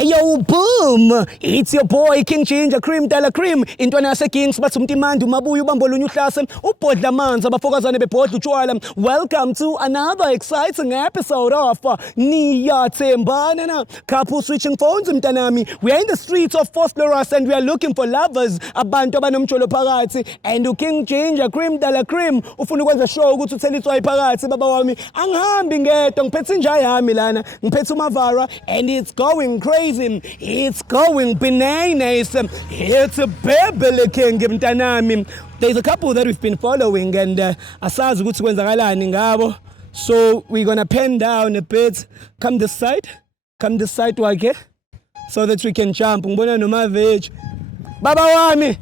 Hey yo, boom! It's your boy King Ginger Cream Dala Cream. Intwana yase-Kings bathi umtimandi umabuya ubamba olunye uhlase ubhodla amanzi abafokazane bebhodla utshwala. Welcome to another exciting episode of Niyathembana Na. Couple switching phones mntanami. We are in the streets of Phosphorus and we are looking for lovers abantu abanomtsholo phakathi. And King Ginger Cream Dala Cream ufuna ukwenza show ukuthi uthela itswayi phakathi baba wami. Angihambi ngedwa ngiphethe inja yami lana. Ngiphethe umavara and it's going crazy. It's going bananas. It's a Beverly King mntanami. There's a couple that we've been following and asazi ukuthi kwenzakalani ngabo. So we're gonna pen down a bit. Come this side wakhe so that we can jump. Ngibona noma veg. Baba wami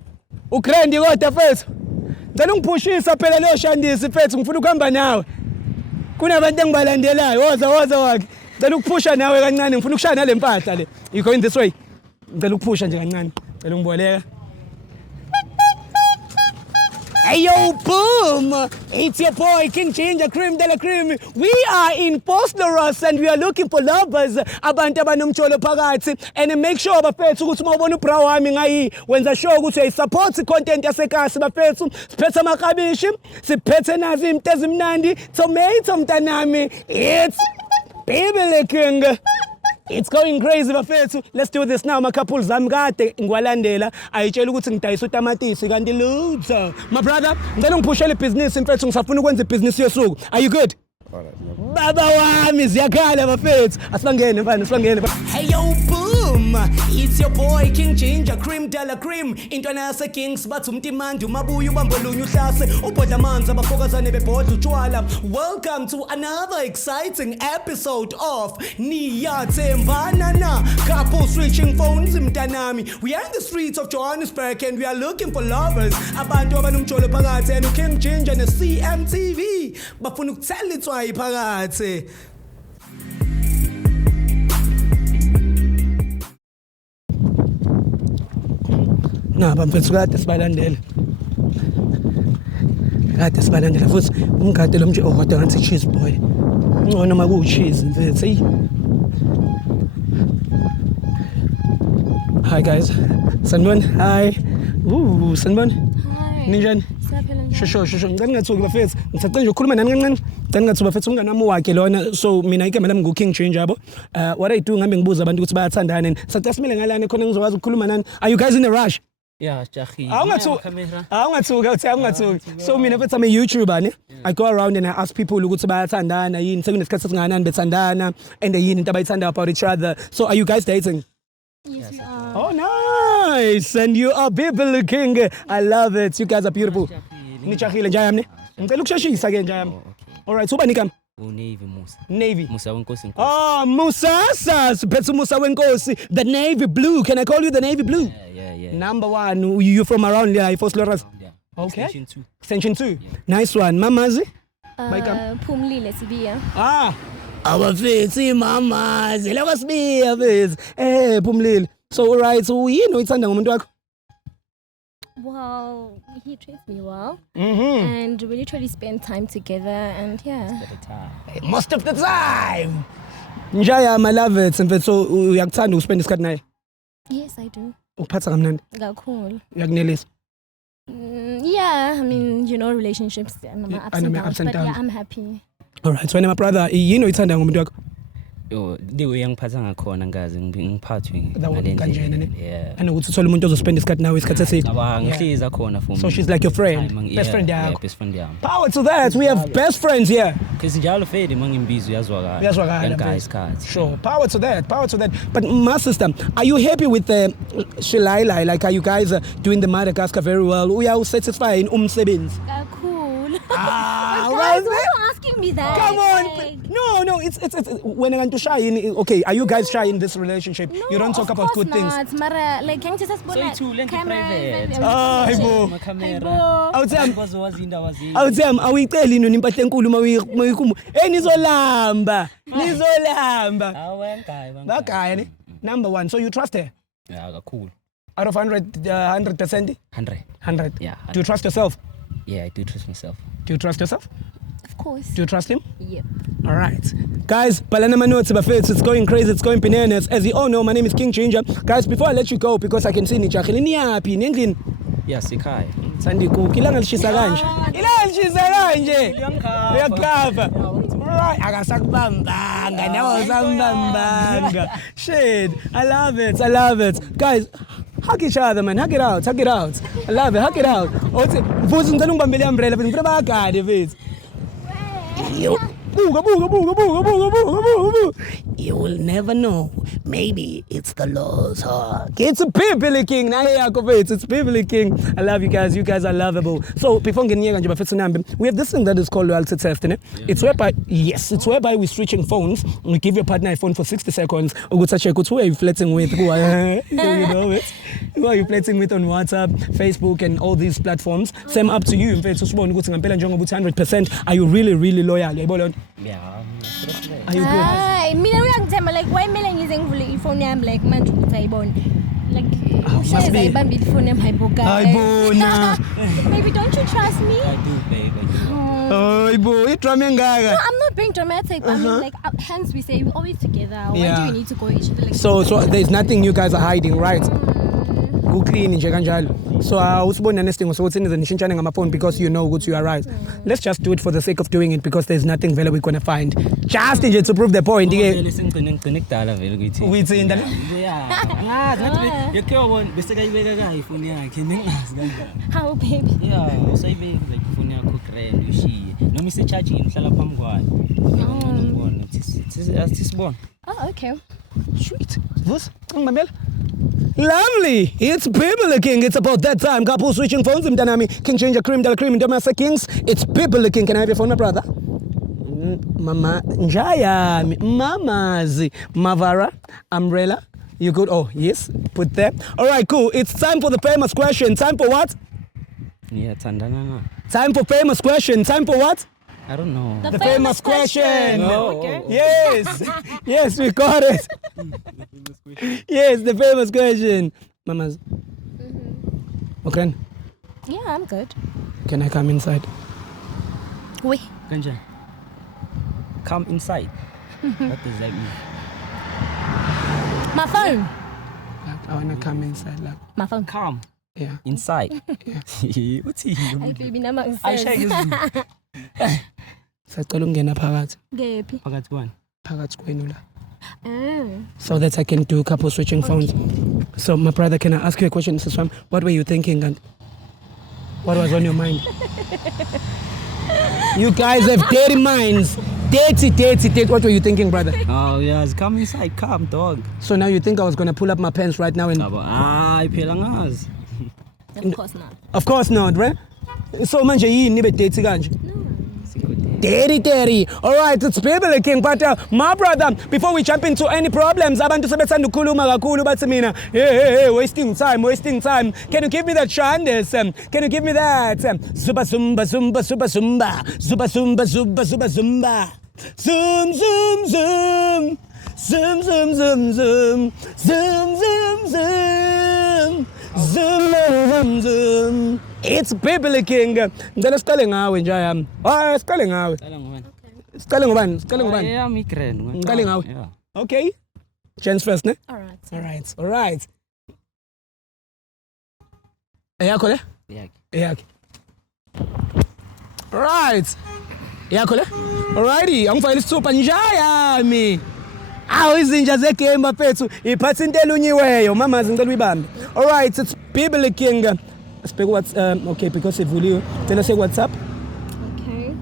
ugrandi kodwa mfethu. Ngicela ungiphushisa phela lo shandisi mfethu ngifuna ukuhamba nawe. Kunabantu engibalandelayo woza wakhe. Ngicela ukuphusha nawe kancane ngifuna ukushaya nale mpahla le. You going this way? Ngicela ukuphusha nje kancane. Ngicela ungiboleka. Hey yo, boom! It's your boy King Ginger Cream Dala Cream. We are in Phosphorus and we are looking for lovers abantu abanomtsholo phakathi and make sure bafethu ukuthi mawubona ubra wami ngayi wenza sure ukuthi uyisupport content yasekasi bafethu siphethe amakabishi siphethe nazi izinto ezimnandi tomato mntanami. It's Beverly King. It's going crazy bafethu. Let's do this now. My couple zami kade ngwalandela ayitshela ukuthi ngidayisa utamatisi kanti lutho. My brother, ngicela ngiphushele business mfethu ngisafuna ukwenza business yesuku. Are you good? Alright. Baba wami ziyakhala bafethu. Asibangene mfana, asibangene. Hey yo boom. It's your boy King Ginger Cream Dala Cream. Intwana yase-Kings bathi umtimandi umabuya ubamba olunye uhlase ubhodla amanzi abafokazane bebhodla utshwala. Welcome to another exciting episode of Niyathembana Na. Couple switching phones mntanami. We are in the streets of Johannesburg and we are looking for lovers abantu abanomtsholo phakathi and King Ginger na CMTV bafuna ukuthela itswayi phakathi. Na bamfethu kade sibalandela futhi umgade lo mje okodwa ngathi cheese boy ngcono maku cheese mfethu. Hey, hi guys, sanibona. Hi, sanibona. Ninjani? Shosho ngicela ngathuki bafethu ngithathe nje ukukhuluma nani kancane. Ngicela ngathuki bafethu umngane wami wakhe lona. So mina igama lami King Ginger yabo. What I do ngihambe ngibuza abantu ukuthi bayathandana. Sacela simele ngalana khona ngizokwazi ukukhuluma nani. Are you guys in a rush? Yeah, Jahi. So mina mfethu I'm a YouTuber ne. I go around and I ask people ukuthi bayathandana yini sekunesikhathi esinganani bethandana and yini into abayithanda about each other. So are you guys dating? Yes, we are. Oh nice. And you are Beverly King. I love it. You guys are beautiful. Nichahile njayami ne. Ngicela ukusheshisa ke njayami. All right, ubani igama? Navy Musa. Navy. Musa wenkosi. Oh, Musa, Petsu Musa wenkosi. The navy blue. Can I call you the navy blue? Yeah. Number one. You from around here, Phosphorus? Yeah. Okay. Extension 2. Yeah. Nice one. Mamazi? Phumlile Sibia. Abafethi mamazi. Loko sibiya bese. Phumlile. So all right. So yini uyithanda ngomuntu wakho? Well, he treats me well, and we literally spend time together, and yeah. Most of the time. Njaya, I love it. So uyakuthanda ukuspend isikhathi naye? Yes, I do. Ukuphatha kamnandi? Kakhulu. Uyakunelisa? Yeah, I mean, relationships and ups and downs, but yeah, I'm happy. All right. So my brother, yini uyithanda ngomuntu wakho? Yo, diwe ngiphatha ngakhona ngazi ngiphathwe kanjena ne. Yeah. Anokuthi uthola umuntu ozospend isikhathi nawe isikhathi eside. Ngihleza khona for me. So she's like your friend, best friend yakho. Yeah, best friend yami. Power to that. We have best friends here. Cause njalo fede mangimbizo yazwakala. Guys, sure. Power to that. But my sister, are you happy with the Shilai? Like are you guys doing the Madagascar very well? We are satisfied in umsebenzi. Cool. Guys, why are you asking me that? Come on. No, it's when I want to shy in, okay, are you guys shy in this relationship? No, you don't talk about good things. Mara, like can you just so you two lent private. Hayibo. Camera. Awuthami awuyiceli nini impahla enkulu mawuyikhuma. Nizolamba. Bagaya ne. Number 1. So you trust her? Yeah, cool. Out of 100%? 100. 100. Yeah. 100. Do you trust yourself? Yeah, I do trust myself. Do you trust yourself? Of course. Do you trust him? Yep. All right. Guys, Palanama Notes Buffets, it's going crazy, it's going bananas. As you all know, my name is King Ginger. Guys, before I let you go, because I can see Nichachilini happy in England. Yes, ikhaya. Sandy Cook, ilanga lishisa kanje. Ilanga lishisa kanje. Uyakhava. Right, akasakubambanga, nawo sambambanga. Shit, I love it, I love it. Guys, hug each other, man. Hug it out, hug it out. I love it, hug it out. Othi, mfuthi ngicela ungibambele umbrella, but ngifuna bagade mfethu. Yo. Booga, booga, booga, booga, booga, booga, booga. You will never know. Maybe it's the Lord's heart. It's a Kimberly King. It's Kimberly King. I love you guys. You guys are lovable. So before we have this thing that is called loyalty test. It's whereby, yes, it's whereby we're switching phones. We give your partner a phone for 60 seconds. Who are you flirting with? You know it. Who are you flirting with on WhatsApp, Facebook, and all these platforms? Same up to you. 100%. Are you really, really loyal? Yeah. Are you good? Mina uyangithemba like why mina ngizengivule ifone yami like manje ukuthi ayibone like must be ayibambe ifone yami hayibuka ayibona. Maybe don't you trust me? I do, babe. Hayibo idrama engaka. No, I'm not being dramatic. I mean like hence we say we're always together. Why do we need to go each other like so there's nothing you guys are hiding, right? Go clean nje kanjalo. So usibona nesidingo sokuthi nize nishintshane ngamaphone because you know ukuthi you are right. Let's just do it for the sake of doing it because there's nothing vele we're going to find. Just nje to prove the point. Vele sengigcine kudala vele kuyithi. Uyithinda ne? Yeah. Ngazi ngathi yakhe wabona bese kayibeka ka ifone yakhe nengazi kanjani. how baby? Yeah, usayibeka like ifone yakho grand ushiye. Noma ise charging ihlala phambi kwayo. Ngiyabona sisibona. Oh, okay. Sweet. Vus, ngibambela. Lovely. It's Kimberly King. It's about that time. Couple switching phones. Mtanami. King Ginger Cream, Della Cream, Domasa Kings. It's Kimberly King. Can I have your phone, my brother? Mama Njaya. Mamazi. Mavara. Umbrella. You good? Oh, yes. Put there. All right, cool. It's time for the famous question. Time for what? Niyathembana Na. Time for famous question. Time for what? I don't know. The The famous question. Oh. Okay. Yes. Yes, we got it. Yes, the famous question. Mamas. Okay. Yeah, I'm good. Can I come inside? Wait. Kanjani? Come inside. What does that mean? My phone. I wanna come inside. Like, My phone. Come yeah. inside. Yeah. What's he? Ay baby nama Aisha Sacela ungena phakathi. Ngephi? phakathi kwani? Phakathi kwenu la. Oh. So that I can do couple switching phones. So my brother, can I ask you a question, Mr. Swam? What were you thinking and what was on your mind? You guys have dirty minds. Dirty. What were you thinking, brother? Oh yes, come inside, come dog. So now you think I was gonna pull up my pants right now and Iphela ngazi. Of course not. of course not, right? So manje yini nibe dirty kanje? Dirty. All right, it's Kimberly King. But my brother, before we jump into any problems, abantu sebethanda ukukhuluma kakhulu bathi mina, hey, wasting time. Can you give me that Shandes? Can you give me that? Zuba zumba. Zum. Zum. It's Kimberly King. Ngicela siqale ngawe nje yami. Siqale ngawe. Siqale ngubani? Yeah, me grand. Ngiqale ngawe. Yeah. Okay. Chance first, ne? All right. All right. Eyakho le? Yeah. Eyakho. Right. Eyakho le? Alrighty, angifayile isithupha njayami. Izinja zegame bafethu iphatha into elunyiweyo mamazi ngicela uyibambe. All right, it's Kimberly King. Speak what's okay because ivuliwe. Tell us WhatsApp. Okay.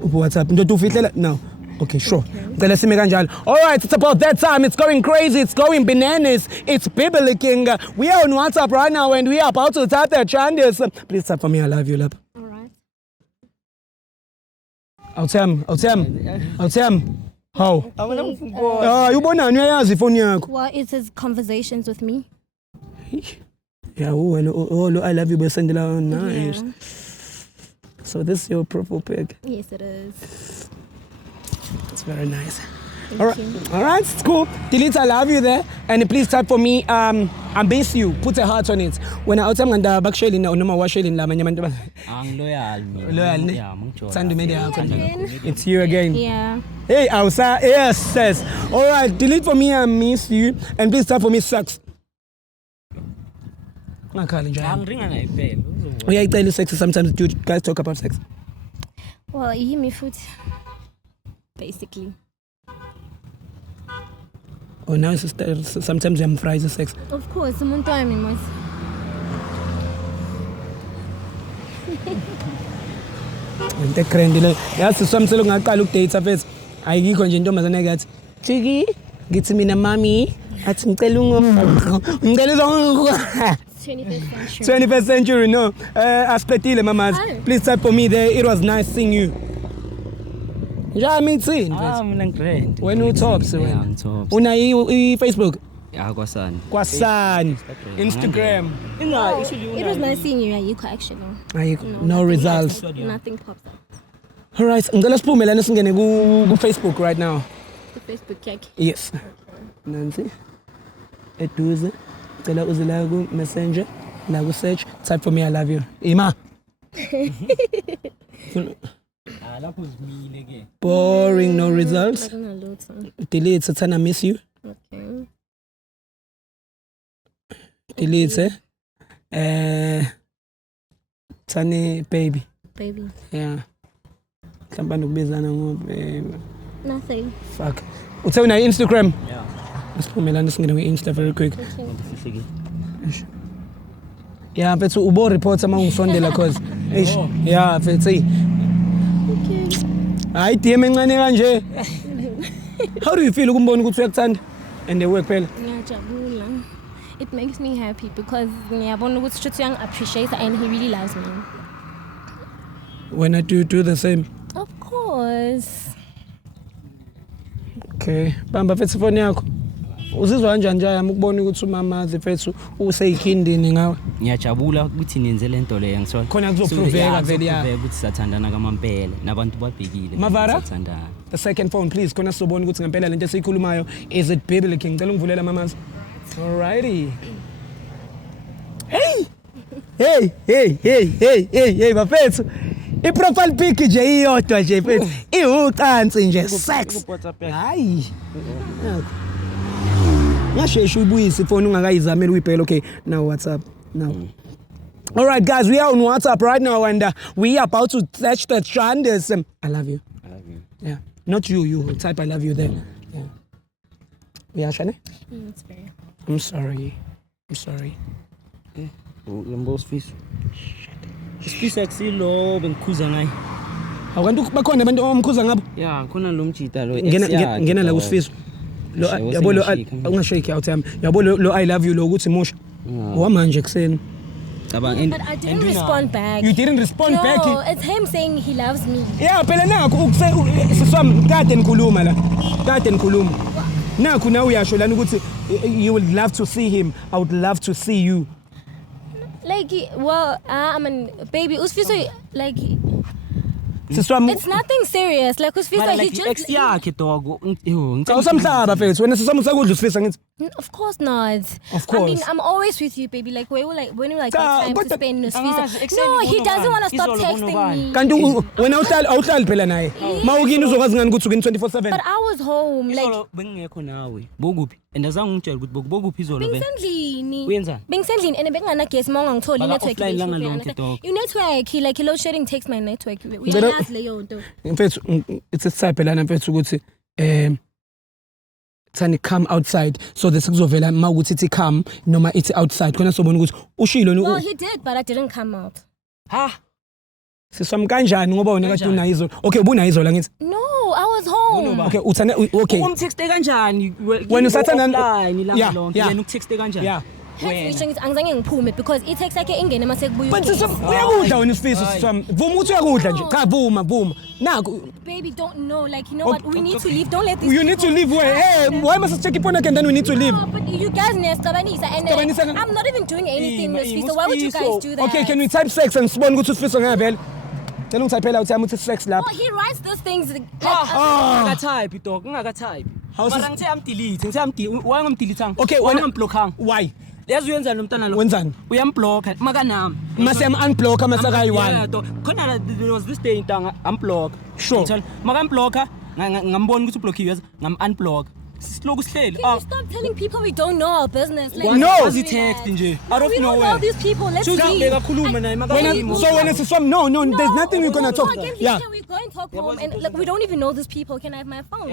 WhatsApp. Into ufihlela? No. Okay, sure. Tell us kanjalo. All right, it's about that time. It's going crazy. It's going bananas. It's Kimberly King. We are on WhatsApp right now and we are about to tap that Chandis. Please tap for me. I love you, love. All right. I'll tell him. How? You bonani uyayazi phone yakho. What is his conversations with me? Yeah, I love you, but send it out nice. Yeah. So this is your profile pic. Yes, it is. It's very nice. All right, it's cool. Delete I love you there. And please type for me, I miss you. Put a heart on it. When I outside nganda backshelling na unoma washelling la manye abantu. Ang loyal. Loyal ne? Yeah, Sandu media. It's you again. Yeah. Hey, Ausa. Yes. All right, delete for me, I miss you. And please type for me, sucks. Ang ring na iphela. Yeah, I tell you sex sometimes you guys talk about sex. Well, you hear me foot. Basically. Oh, now sometimes I'm fries with sex. Of course, someone time in my. Into krendile. Yazi somselo ngaqala ukudate first. Ayikho nje intombazane ngathi, "Chiki, ngithi mina mami, athi ngicela ngicela 21st century, no. Asiphetile mamas. Please type for me there. It was nice seeing you. Yeah, me too. Mina ngigrand. When you top, so yeah, ngithops. Una Facebook? Yeah, kwasani. Kwasani. Instagram. It was nice seeing you, Ayiko, actually. Ayiko. No results. Nothing popped up. All right. Ngicela siphume lana singene ku Facebook right now. The Facebook check. Yes. Nancy. Eduze. Ngicela uze la ku Messenger, la ku search, type for me I love you. Ima. Boring, no results. Delete, Satana, miss you. Okay. Delete, Tani, baby. Baby. Yeah. Nothing. Fuck. What's on Instagram? Yeah. Let's put me on Insta very quick. Okay. Yeah, but ubo reports among Sunday la cause. Yeah, let's see. Hayi DM encane kanje. How do you feel ukumbona ukuthi uyakuthanda and the work phela? Ngiyajabula. It makes me happy because ngiyabona ukuthi Chutu Yang appreciates and he really loves me. When I do the same. Of course. Okay. Bamba fethu phone yakho. Uzizwa kanjani nje yami ukubona ukuthi umama fethu useyikhindini ngawe? Ngiyajabula ukuthi nenze lento leyo ngisho. Khona kuzoproveka vele ya. Ukuthi sathandana kamampela nabantu babhekile. Mavara? Sathandana. The second phone please khona sobona ukuthi ngempela lento esiyikhulumayo is it biblical? Ngicela ungivulela mamas. Alrighty. Hey bafethu. I-profile pic nje iyodwa nje fethu. Iwucansi nje sex. Hayi. Ngasheshe ubuyise phone ungakayizamela uyibhela. Okay, now WhatsApp. Now. All right guys, we are on WhatsApp right now and we are about to touch the stranders. I love you. I love you. Yeah. Not you type I love you there. Yeah. We are Shane? It's fair. I'm sorry. Lembo sfiso. Sifisa kusilo bengikhuza naye. Akantu bakhona abantu omkhuza ngabo? Yeah, khona lo mjita lo. Ngena la kusifiso. Lo yabo lo ungashake out time. Yabo lo I love you lo ukuthi musha. Wamanje kuseni. But I didn't respond back. You didn't respond back? No, it's him saying he loves me. Yeah, phela nakho siswami kade nikhuluma la. Kade nikhuluma. Nakho na uyasho lana ukuthi you would love to see him. I would love to see you. Like, well, I mean, baby, Usfiso, like, It's nothing serious. Like, Usfiso, he just. Of course not. Of course. I mean, I'm always with you, baby. Like, when you like time to spend Usfiso. No, he doesn't want to stop texting me. Can't do when I tell Pela nae. Mawugini uzokwazi ngani ukuthi 24/7. But I was home. Like, bengekho nawe. Bokuphi? And azange ngitshela ukuthi bokuphi izolo vele. Bengisendlini. Uyenzani? Bengisendlini and bengana guess mawunga ngitholi network. Offline langa lonke dog. You network, like load shedding takes my network. Uyazi leyo nto. Mfethu it's a type lana mfethu ukuthi Tani come outside so the sikuzovela mawukuthi ithi come noma ithi outside khona sobona ukuthi ushilo Well, he did, but I didn't come out. Ha? Siswami kanjani ngoba wena kade unayizo. Okay, ubunayizo ngithi. No, I was home. Okay, uthana okay. Umtexte kanjani? When usathana langa lonke yena ukutexte kanjani? Yeah. Wena angizange ngiphume because i-text yakhe ingene mase kubuya. But uyakudla wena isifiso siswami. Vuma uthi uyakudla nje. Cha vuma. Naku. Baby, don't know. Like, you know what? We need to leave. Don't let this. You need to leave where? Hey, why must I check your phone again? Then we need to leave. No, but you guys nestabanisa and I'm not even doing anything. So why would you guys do that? Okay, can we type sex and spawn ukuthi usifiso ngavela? Tell him type out time sex lap. Oh, he writes those things. Ungaka type dog, ungaka type. Mara ngithe amdelete, why ngamdelete? Okay, why wena ngamblockang? why? Yazi uyenzani nomntana lo? Wenzani? Uyamblocka makanami. Mase unblock masaka Yeah, yi1. khona there was this day intanga amblock. Sure. Makamblocka ngambona ukuthi ublockiwe ngam unblock. Siloku sihleli. Can you stop telling people we don't know our business? Like, No. Azi text nje. Out of we don't know nowhere. these people. Let's Suka see. bekakhuluma naye makayimo. So when it's from no, there's nothing we're gonna talk. Again, Yeah. can we go and talk home? And like, we don't even know these people. Can I have my phone?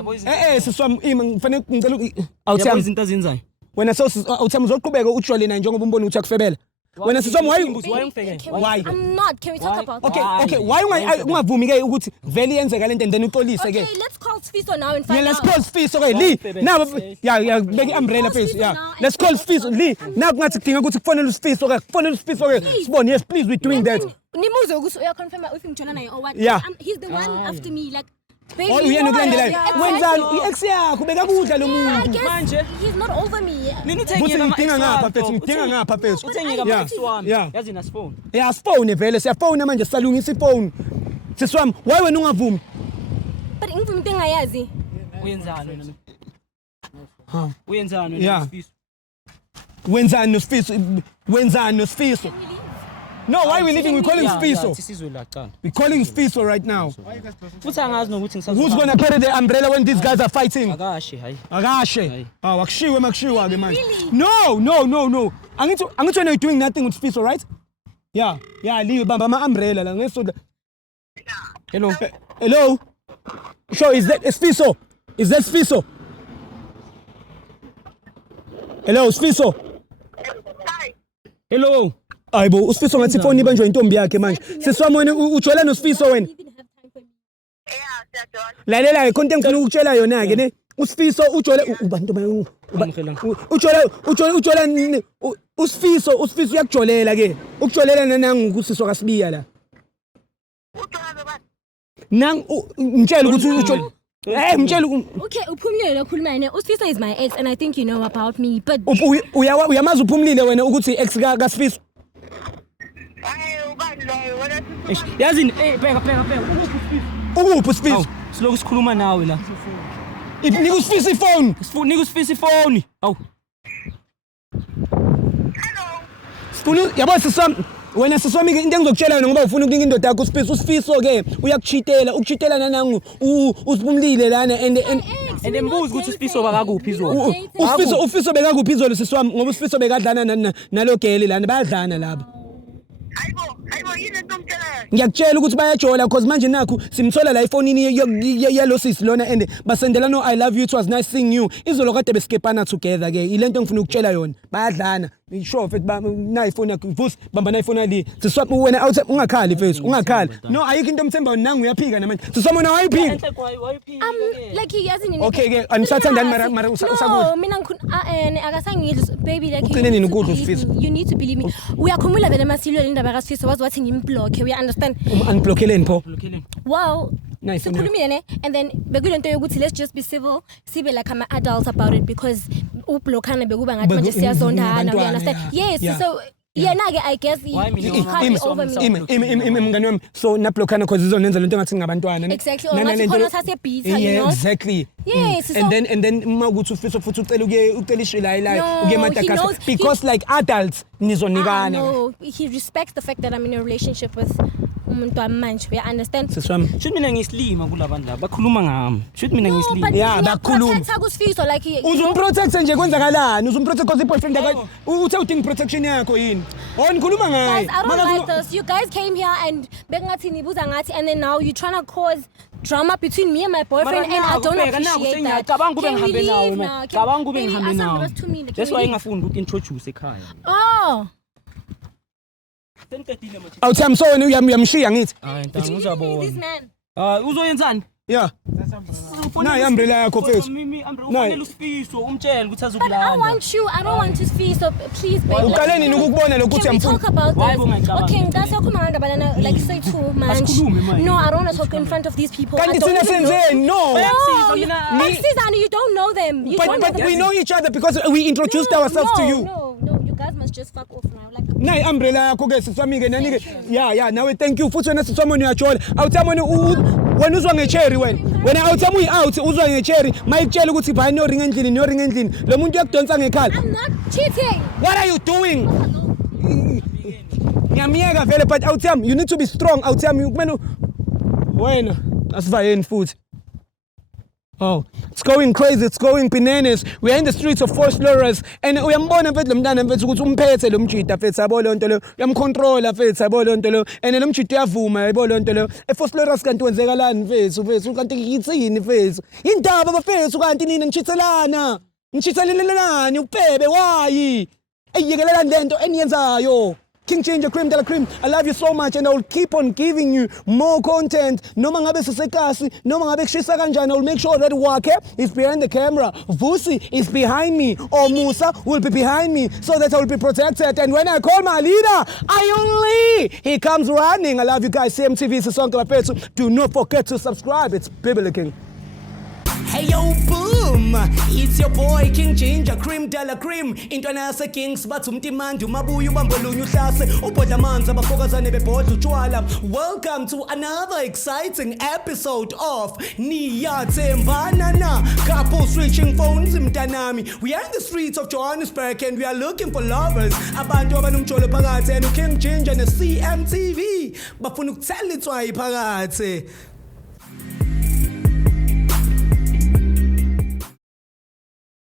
Siswam ngifane ngicela Yabo awuthami. izinto azenzayo. Wena awuthami uzoqhubeka utshwale naye njengoba umbona ukuthi akufebela. Wena siswam why? Why? I'm not. Can we talk about Okay, that? okay. Why ungavumi ke ukuthi vele yenzeka lento and then uxolise Okay, ke? let's call Sfiso now and Yeah, find let's out. call Sfiso ke. Lee. Now yeah, big umbrella face. Yeah. Let's call Sfiso. Lee. Now kungathi kudinga ukuthi kufonele uSfiso ke. Kufonele uSfiso ke. Sibone, yes, please, we're doing that. Nimuze ukuthi uyaconfirm if ngijona naye or what. Yeah. He's the one after me. Like, baby, Oh, uyena ukulandelayo. exactly. Wenzani? I-ex yakho bekakudla lo I muntu. guess Manje. he's not over me. Mina Buthi uthengile ngidinga ngapha mfethu, ngidinga ngapha mfethu. uthengile Yeah. ama-ex wami. Yeah. Yazi na phone. Yeah, sifone vele, siyafona manje sisalungisa ifone. Siswami, why wena ungavumi? But ngivumi into engayazi. Uyenzani wena? Ha. Uyenzani wena? Yeah. Sfiso? Wenzani noSfiso? Wenzani noSfiso? No, why we leaving? We're calling Sfiso. Isizwe la qala. We're calling Sfiso right now. Futhi angazi nokuthi ngisazo. Who's gonna carry the umbrella when these guys are fighting? Akashe hayi. Akashe. Ah, wakushiwe makushiwa ke manje. No. Angithi wena you're doing nothing with Sfiso, right? Yeah, leave bamba ama umbrella la ngeso. Hello. Hello? Sure, is that Sfiso? Is that Sfiso? Hello, Sfiso. Hello. Ayibo, uSfiso ngathi phone ibanjwe intombi yakhe manje. Siswami wena ujwayela noSfiso wena. Lalela ke konke engifuna ukutshela yona ke ne. uSfiso ujwayele ubantu ujwayela uSfiso uyakujolela ke. Ukujolela nangu kusiswa kasibiya la. Nang ngitshela ukuthi ujwayele ngitshela Okay, uphumlile ukhuluma naye. uSfiso is my ex and I think you know about me, but uyamazi uphumlile wena ukuthi ex kaSfiso. Yazi bheka. Ukuphi uSfiso? Siloku sikhuluma nawe la. Nika uSfiso ifone. Nika uSfiso ifone. Awu. Sifuna yabo siswami wena siswami ke into engizokutshela yona ngoba ufuna ukunika indoda yakho uSfiso ke ukuchitela nanangu usiphumlile lana and embuza ukuthi uSfiso bakakuphi izolo. uSfiso bekakuphi izolo siswami ngoba uSfiso bekadlana nalo gele lana bayadlana laba. Hayibo yini entomtshela. Ngiyakutshela ukuthi bayajola because manje nakho simthola la ifonini yalo sisi lona and basendela no I love you, it was nice seeing you. Izolo kade besikepana together ke ilento ngifuna ukutshela yona bayadlana. Sure mfethu na iphone yakho vusi bamba na iphone ali siswapha wena awuthi ungakhali mfethu ungakhali no ayikho into omthemba nangu uyaphika namanje siswapha na wayiphika like yazi nini. Okay ke anisathandani mara usakudla no mina akasangidla baby like ugcine nini ukudla uSfiso you need to believe me uyakhumula vele masilwe le ndaba kaSfiso wazi wathi ngimblock we understand unblockeleni pho wow sikhulumile ne and then bekuyilento yokuthi let's just be civil sibe like ama adults about it because ublockana bekuba ngathi manje siyazondana we understand yes so yena ke I guess he can't over me mngani wami so na blockana because izonenza lento ngathi ngabantwana exactly ngathi khona sasebitha you know exactly yes and then ukuthi uFiso futhi ucela ishilayilayo uke matakasa because like adults nizonikana no he respects the fact that I'm in a relationship with umuntu amanje we understand siswami should mina ngislima kulabantu laba bakhuluma ngami should mina ngislima yeah bakhuluma protect uSfiso like uzumprotect nje kwenzakalani uzumprotect because boyfriend yakho uthe udinga protection yakho yini nikhuluma ngaye I don't like this you guys came here and bekungathi nibuza ngathi and then now you trying to cause drama between me and my boyfriend and I don't appreciate that cabanga ube ngihambe nawe cabanga ube ngihambe nawe that's why ngafunda ukintroduce ekhaya oh awuthami so wena uyamshiya ngithi hayi ntanga uzabona this man uzoyenzani yeah nayi umbrella yakho mfethu mimi umbrella uSfiso umtshela ukuthi azokulanda I don't want to see so please babe uqale nini ukubona lokuthi talk about this okay ngase ukhuluma ngandaba lana like say too much no I don't want to talk in front of these people kanti thina senzeni no you don't know them but we know each other because we introduced ourselves to you no you guys must just fuck off now like nayi umbrella yakho ke siswami ke nani ke yeah nawe thank you futhi wena siswami uyajola awuthamoni wena uzwa ngecherry wena awuthama uyi-out uzwa ngecherry mayikutshela ukuthi bhayi noring endlini lo muntu uyakudonsa ngekhala. I'm not cheating. What are you doing? Ngiyamiyeka vele but awuthami you need to be strong awuthami kumele wena asivayeni futhi. Oh, it's going crazy, it's going bananas. We're in the streets of Fort Lawrence and uyambona mfethu lo mntana mfethu ukuthi umphethe lo mjida mfethu yabo lonto lo. Uyamcontrola mfethu yabo lonto lo. And lo mjida uyavuma yabo lonto lo. Fort Lawrence kanti wenzekalani mfethu kanti yithini mfethu? Indaba bafethu kanti nini nchithelana. Nchithelelelani ubhebe why? Eyikelelani lento eniyenzayo. King Changer Cream de la Cream, I love you so much and I will keep on giving you more content. Noma ngabe sisekasi, noma ngabe kushisa kanjani, I will make sure that Wake is behind the camera, Vusi is behind me, or Musa will be behind me so that I will be protected. And when I call my leader, he comes running. I love you guys. CMTV Sisonke Bapethu. Do not forget to subscribe. It's Biblical King. Hey yo boom, it's your boy King Changer Cream de la Cream. Intwana yase Kings bathi umtimandi umabuya ubambolunya uhlase ubhodla amanzi abafokazane bebhodla utshwala. Welcome to another exciting episode of Niyathembana Na. Couple switching phones mntanami. We are in the streets of Johannesburg and we are looking for lovers. Abantu abanomjolo phakathi and King Changer ne CMTV bafuna ukuthela itswayi phakathi.